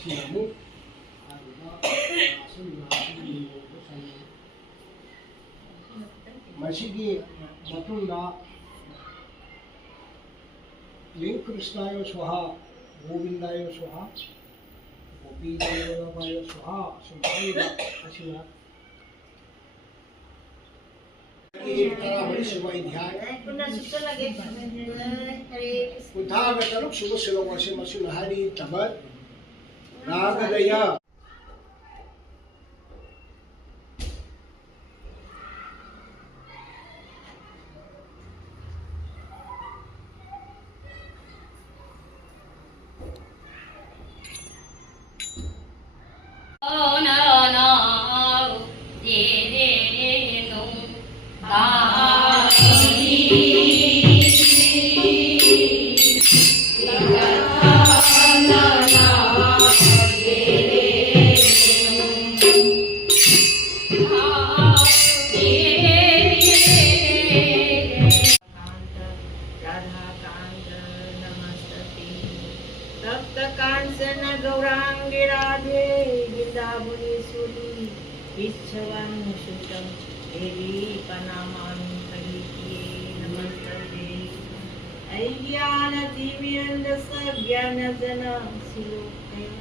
ꯑꯁꯤꯅ मसीगी मतुंदा लिंग कृष्णाय स्वाहा गोविंदाय स्वाहा गोपीदेवाय स्वाहा सुभाइबा असिना कुंथा तरुक सुब सिलों से मसुन हरि तबत रागदया कांचन गौरांगी राधे वृंदावनेश्वरी इच्छवान सुतम देवी प्रणामामि कलिके नमस्ते अज्ञान दिव्यंदस्य ज्ञानजन शिलोकया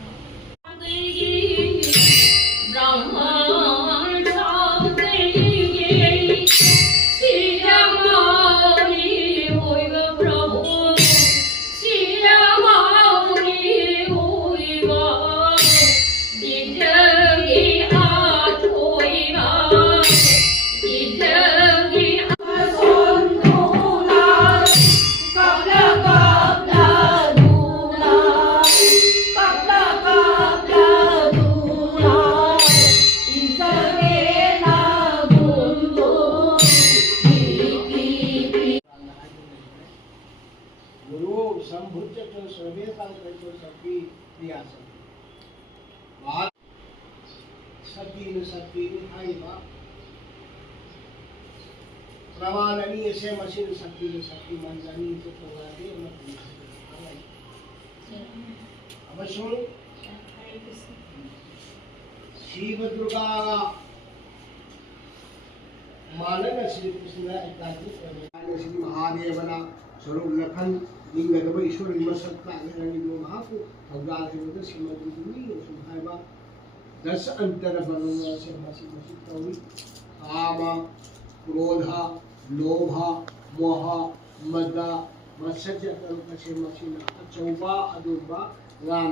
प्रमाणनी से मशीन शक्ति मंजनी तो दे अवश्य शिव दुर्गा मानन श्री कृष्ण एकादशी श्री महादेवना स्वरूप लखन लिंगदब ईश्वर मसत्ता महापु भगवान श्रीमती सुभाइबा दस अंतर बनों से मसी तौरी काम क्रोध लोभ मोह मद मत्सर्य कसे मसीना अचौबा अदुबा गान